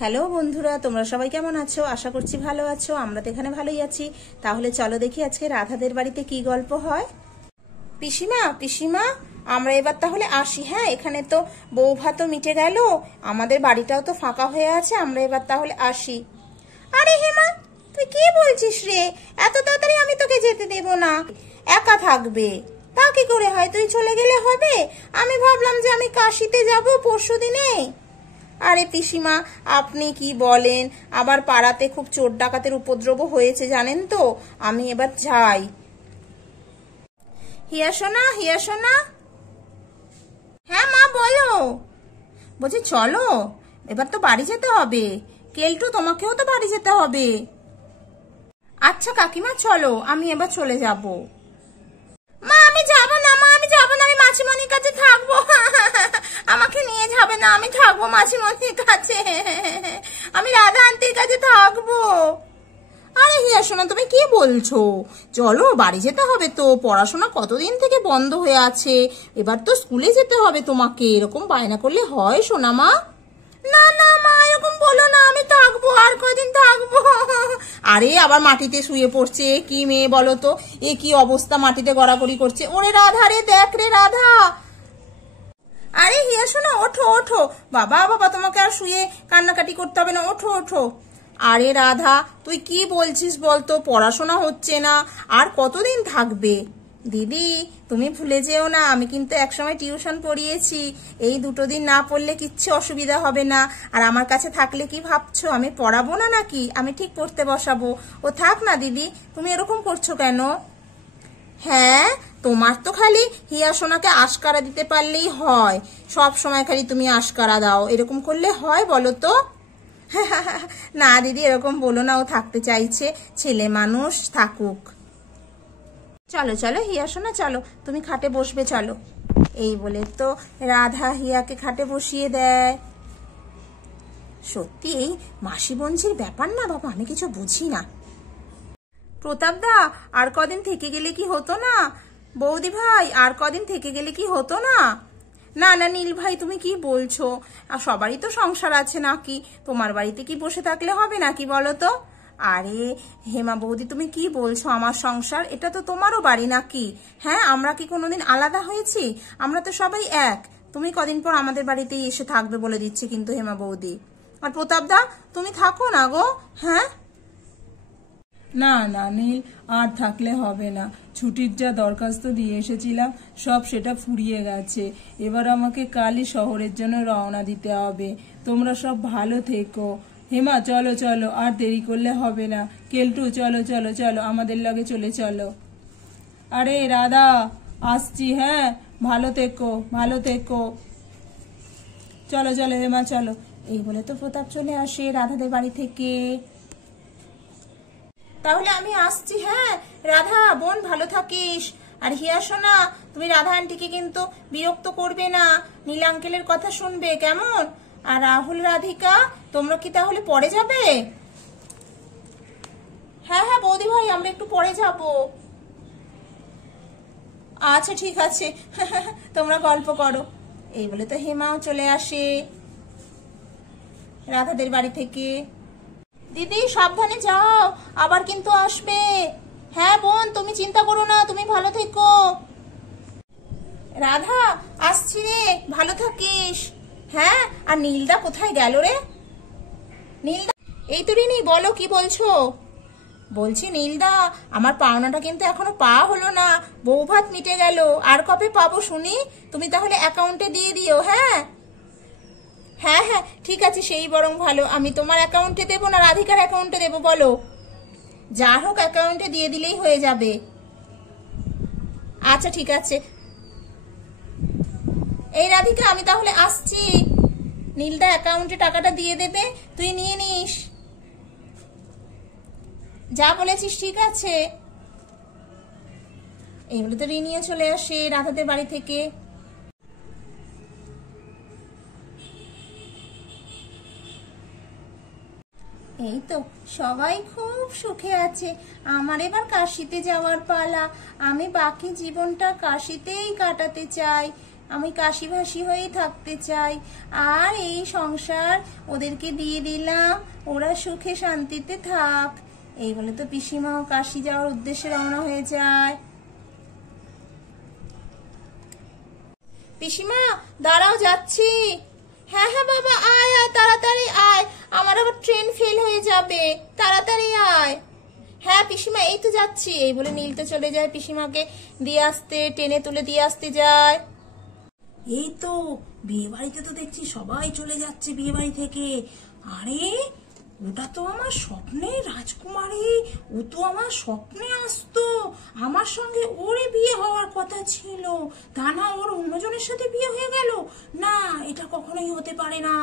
Hello বন্ধুরা, তোমরা সবাই কেমন আছো? আশা করছি ভালো আছো। আমরা তো এখানে ভালোই আছি। তাহলে চলো দেখি আজকে রাধাদের বাড়িতে কি গল্প হয়। পিসিমা পিসিমা, আমরা এবার তাহলে আসি। হ্যাঁ, এখানে তো বউ ভাতও মিটে গেল, আমাদের বাড়িটাও তো ফাঁকা হয়ে আছে। আমরা এবার তাহলে আসি। আরে হেমা, তুই কি বলছিস রে? এত তাড়াতাড়ি আমি তোকে যেতে দেব না। একা থাকবে তা কি করে হয়? তুই চলে গেলে হবে? আমি ভাবলাম যে আমি কাশিতে যাব পরশু দিনে। আরে পিসিমা, আপনি কি বলেন? আবার পাড়াতে খুব চোর ডাকাতের উপদ্রব হয়েছে জানেন তো। আমি এবার যাই। হিয়া সোনা, হিয়া সোনা। হ্যাঁ মা, বলো। বলছি চলো, এবার তো বাড়ি যেতে হবে। কেলটু, তোমাকেও তো বাড়ি যেতে হবে। আচ্ছা কাকিমা, চলো, আমি এবার চলে যাব। মা আমি যাব না, মা আমি যাব না, আমি মাসিমণির কাছে থাকবো। আমাকে নিয়ে যাবে না, আমি থাকবো মাসিমণির কাছে। আমি রাধা আন্টির কাছে থাকবো। আরে হিয়া সোনা, তুমি কি বলছো? চলো, বাড়ি যেতে হবে তো। পড়াশোনা কতদিন থেকে বন্ধ হয়ে আছে, এবার তো স্কুলে যেতে হবে তোমাকে। এরকম বায়না করলে হয় সোনা মা? না না মা, এরকম বলো না, আমি থাকবো, আর কদিন থাকবো। আরে আবার মাটিতে শুয়ে পড়ছে, কি মেয়ে বলো তো? এ কি অবস্থা, মাটিতে গড়াগড়ি করছে। ওরে রাধা রে, দেখ রে রাধা। আরে হিয়া শোনো, ওঠো ওঠো। বাবা বাবা, তোমাকে আর শুয়ে কান্নাকাটি করতে হবে না, ওঠো ওঠো। আরে রাধা, তুই কি বলছিস বলতো? পড়াশোনা হচ্ছে না, আর কতদিন থাকবে? দিদি তুমি ভুলে যেও না, আমি কিন্তু একসময় টিউশন পড়িয়েছি। এই দুটো দিন না পড়লে কিচ্ছু অসুবিধা হবে না। আর আমার কাছে থাকলে কি ভাবছো আমি পড়াবো না নাকি? আমি ঠিক পড়তে বসাবো। ও থাক না দিদি, তুমি এরকম করছো কেন? হ্যাঁ, তোমার তো খালি হিয়া সোনাকে আশকারা দিতে পারলেই হয়। সব সময় খালি তুমি আশকারা দাও, এরকম করলে হয় বলো তো? না দিদি, এরকম বলো না, ও থাকতে চাইছে, ছেলে মানুষ, থাকুক। চলো চলো হিয়া সোনা, চলো, তুমি খাটে বসবে, চলো। এই বলে তো রাধা হিয়াকে খাটে বসিয়ে দেয়। সত্যি এই মাসি বঞ্চির ব্যাপার না বাবা, আমি কিছু বুঝি না। প্রতাপদা, আর কদিন থেকে গেলে কি হতো না? বৌদি ভাই, আর কদিন থেকে গেলে কি হতো না? না না নীল ভাই, তুমি কি বলছো? আর সবারই তো সংসার আছে নাকি? তোমার বাড়িতে কি বসে থাকলে হবে নাকি বলো তো? আরে হেমা বৌদি, তুমি কি বলছো? আমার সংসার, এটা তো তোমারও বাড়ি নাকি? হ্যাঁ, আমরা কি কোনোদিন আলাদা হয়েছি? আমরা তো সবাই এক। তুমি কদিন পর আমাদের বাড়িতেই এসে থাকবে বলে দিচ্ছি কিন্তু হেমা বৌদি। আর প্রতাপদা, তুমি থাকো না গো। হ্যাঁ না না নীল, আর থাকলে হবে না। ছুটির যা দরখাস্ত দিয়ে এসেছিলাম সব সেটা ফুরিয়ে গেছে। এবার আমাকে কালই শহরের জন্য রওনা দিতে হবে। তোমরা সব ভালো থেকো। হেমা চলো চলো, আর দেরি করলে হবে না। কেলটু চলো চলো চলো, আমাদের লগে চলে চলো। আরে রাধা, আসছি। হ্যাঁ, ভালো থেকো ভালো থেকো। চলো চলো হেমা, চলো। এই বলে তো প্রতাপ চলে আসে রাধাদের বাড়ি থেকে। তাহলে আমি আসছি। হ্যাঁ রাধা বোন, ভালো থাকিস। আর হিয়া সোনা, তুমি রাধা আন্টিকে কিন্তু বিরক্ত করবে না, নীল আঙ্কেলের কথা শুনবে, কেমন? আর রাহুল রাধিকা, তোমরা কি তাহলে পরে যাবে? হ্যাঁ হ্যাঁ বৌদি ভাই, আমরা একটু পরে যাব। আচ্ছা ঠিক আছে, তোমরা গল্প করো। এই বলে তো হেমাও চলে আসে রাধাদের বাড়ি থেকে। দিদি সাবধানে যাও, আবার কিন্তু আসবে। হ্যাঁ বোন, তুমি চিন্তা করো না, তুমি ভালো থেকো। রাধা আসছি রে, ভালো থাকিস। হ্যাঁ, আর নীলদা কোথায় গেল রে? নীলদা, এই তো রিনি, বলো কি বলছো? বলছি নীলদা, আমার পাওনাটা কিন্তু এখনো পাওয়া হলো না। বউ ভাত মিটে গেল, আর কবে পাবো শুনি? তুমি তাহলে অ্যাকাউন্টে দিয়ে দিও। হ্যাঁ হ্যাঁ হ্যাঁ ঠিক আছে, সেই বরং ভালো। আমি তোমার অ্যাকাউন্টে দেবো না রাধিকার অ্যাকাউন্টে দেবো বলো? যা হোক অ্যাকাউন্টে দিয়ে দিলেই হয়ে যাবে। আচ্ছা ঠিক আছে। এই রাধিকা, আমি তাহলে আসছি। নীলদা অ্যাকাউন্টে টাকাটা দিয়ে দেবে, তুই নিয়ে নিস। যা বলেছিস ঠিক আছে। এই বলে তো রিনিও চলে আসে রাধাদের বাড়ি থেকে। এই তো সবাই খুব সুখে আছে। আমার এবার কাশিতে যাওয়ার পালা। আমি বাকি জীবনটা কাশিতেই কাটাতে চাই। আমি কাশি ভাসি হয়েই থাকতে চাই। আর এই সংসার ওদেরকে দিয়ে দিলাম, ওরা সুখে শান্তিতে থাক। এই বলে তো পিসিমাও কাশি যাওয়ার উদ্দেশ্যে রওনা হয়ে যায়। পিসিমা দাঁড়াও, যাচ্ছি। হ্যাঁ হ্যাঁ বাবা, আয় আয়, তাড়াতাড়ি আয়, আমার আবার ট্রেন ফেল হয়ে যাবে, তাড়াতাড়ি আয়। হ্যাঁ পিসিমা, এই তো যাচ্ছি। এই বলে নীল তো চলে যায় পিসিমাকে দিয়ে আসতে, টেনে তুলে দিয়ে আসতে যায়। এই তো বিয়ে বাড়িতে তো দেখছি সবাই চলে যাচ্ছে বিয়ে বাড়ি থেকে। আরে ওটা তো আমার স্বপ্নের রাজকুমারী, ও তো আমার স্বপ্নে আসতো, আমার সঙ্গে ওরই বিয়ে হওয়ার কথা ছিল, তা না ওর অন্যজনের সাথে বিয়ে হয়ে গেল। না, এটা কখনোই হতে পারে না।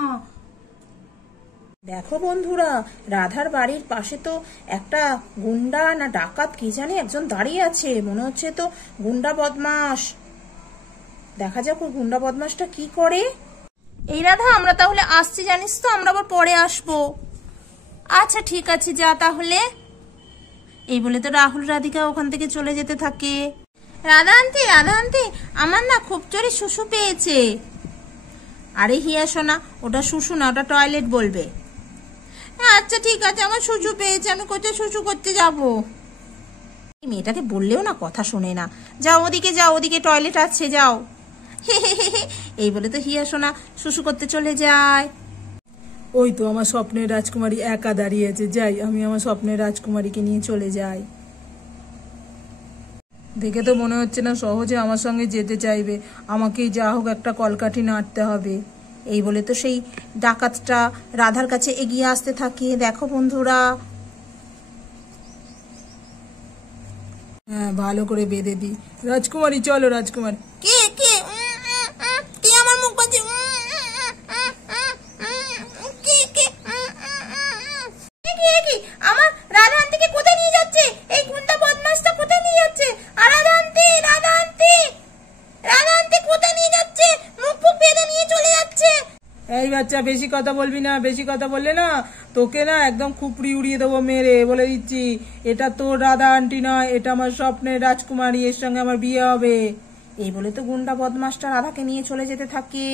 দেখো বন্ধুরা, রাধার বাড়ির পাশে তো একটা গুন্ডা না ডাকাত কি জানি একজন দাঁড়িয়ে আছে, মনে হচ্ছে তো গুন্ডা বদমাস। দেখা যাক ওই গুন্ডা বদমাসটা কি করে। এই রাধা, আমরা তাহলে আসছি, জানিস তো আমরা আবার পরে আসবো। আচ্ছা ঠিক আছে, যা তাহলে। এই বলে তো রাহুল রাধিকা ওখান থেকে চলে যেতে থাকে। রাধা আন্টি, রাধা আন্টি, আমার না খুব জোরে শুশু পেয়েছে। আরে হিয়া সোনা, ওটা শুশু না, ওটা টয়লেট বলবে। আচ্ছা ঠিক আছে, আমার শুশু পেয়েছে, আমি কোথায় শুশু করতে যাব। মেয়েটাকে বললেও না কথা শোনে না। যাও ওদিকে, যাও ওদিকে টয়লেট আছে, যাও। এই বলে তো হিয়া সোনা শুশু করতে চলে যায়। ওই তো আমার স্বপ্নের রাজকুমারী একা দাঁড়িয়ে আছে, যাই আমি আমার স্বপ্নের রাজকুমারীকে নিয়ে চলে যাই। দেখে তো মনে হচ্ছে না সহজে আমার সঙ্গে যেতে চাইবে, আমাকেই যা হোক একটা কলকাঠি নাড়তে হবে। এই বলে তো সেই ডাকাতটা রাধার কাছে এগিয়ে আসতে থাকে। দেখো বন্ধুরা, হ্যাঁ ভালো করে বেঁধে দিই। রাজকুমারী চলো, রাজকুমারী। কে কে কে আমার মুখ বাজে? আমার রাধা আন্টিকে কোথায় নিয়ে যাচ্ছে? এই গুন্ডা বদমাশটা কোথায় নিয়ে যাচ্ছে? আর Radha aunty, Radha aunty, Radha aunty কোথায় নিয়ে যাচ্ছে? মুখ ফুক বেঁধে নিয়ে চলে যাচ্ছে। এই বাচ্চা, বেশি কথা বলবি না, বেশি কথা বললে না তোকে না একদম খুপড়ি উড়িয়ে দেবো মেরে, বলে দিচ্ছি। এটা তোর রাধা আন্টি নয়, এটা আমার স্বপ্নের রাজকুমারী, এর সঙ্গে আমার বিয়ে হবে। এই বলে তো গুন্ডা বদমাশটা রাধাকে নিয়ে চলে যেতে থাকে।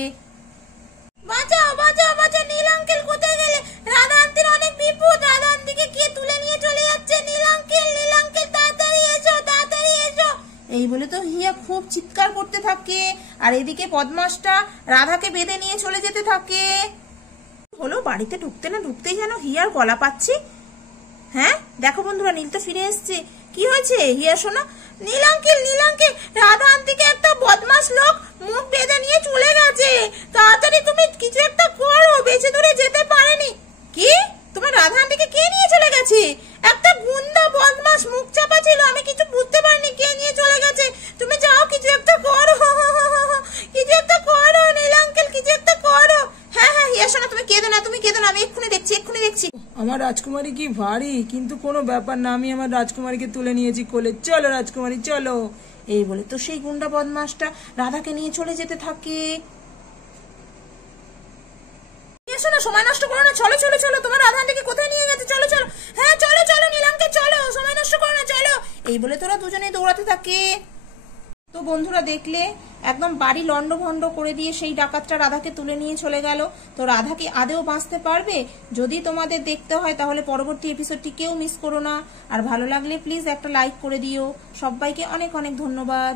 বাঁচাও বাঁচাও বাঁচাও, নীল আঙ্কেল কোথায় গেলে? রাধা আন্টির অনেক বিপদ, রাধা আন্টিকে কে তুলে নিয়ে চলে যাচ্ছে? নীল আঙ্কেল, নীল আঙ্কেল তাড়াতাড়ি এসো, তাড়াতাড়ি এসো। এই বলে তো হিয়া খুব চিৎকার করতে থাকে, আর এদিকে বদমাশটা রাধাকে বেঁধে নিয়ে চলে যেতে থাকে। হলো, বাড়িতে ঢুকতে না ঢুকতেই যেন হিয়ার গলা পাচ্ছি। হ্যাঁ দেখো বন্ধুরা, নীল তো ফিরে এসছে। কি হয়েছে হিয়া সোনা? নীল আঙ্কেল, নীল আঙ্কেল, রাধা আন্টিকে একটা বদমাশ লোক মুখ বেঁধে নিয়ে চলে গেছে, তাড়াতাড়ি তুমি কিছু একটা করো, বেঁচে দূরে যেতে পারেনি। কি? তোমার রাধা আন্টিকে কে নিয়ে চলে গেছে? একটা গুন্ডা বদমাশ মুখ চাপা ছিল, আমি কিছু বুঝতে পারিনি কে নিয়ে চলে গেছে। তুমি যাও, কিছু একটা করো, কিছু একটা করো নীল আঙ্কেল, কিছু একটা করো। হ্যাঁ হ্যাঁ হিয়া সোনা, তুমি কেঁদো না, তুমি কেঁদো না, আমি এক্ষুনি দেখছি, এক্ষুনি দেখছি। আমার রাজকুমারী কি ভারী, কিন্তু কোনো ব্যাপার না, আমি আমার রাজকুমারীকে তুলে নিয়েছি কোলে। চলো রাজকুমারী চলো। এই বলে তো সেই গুন্ডা বদমাশটা রাধাকে নিয়ে চলে যেতে থাকে। শোনো, সময় নষ্ট করো না, চলো চলো চলো, তোমার রাধা আন্টিকে কোথায় নিয়ে গেছে? চলো চলো। হ্যাঁ চলো চলো নীলামকে, চলো, সময় নষ্ট করো না, চলো। এই বলে তোরা দুজনেই দৌড়াতে থাকে। তো বন্ধুরা দেখলে, একদম বাড়ি লন্ডভন্ড করে দিয়ে সেই ডাকাতটা রাধাকে তুলে নিয়ে চলে গেল। তো রাধা কি আদেও বাঁচতে পারবে? যদি তোমাদের দেখতে হয় তাহলে পরবর্তী এপিসোডটি কেউ মিস করো না। আর ভালো লাগলে প্লিজ একটা লাইক করে দিও। সবাইকে অনেক অনেক ধন্যবাদ।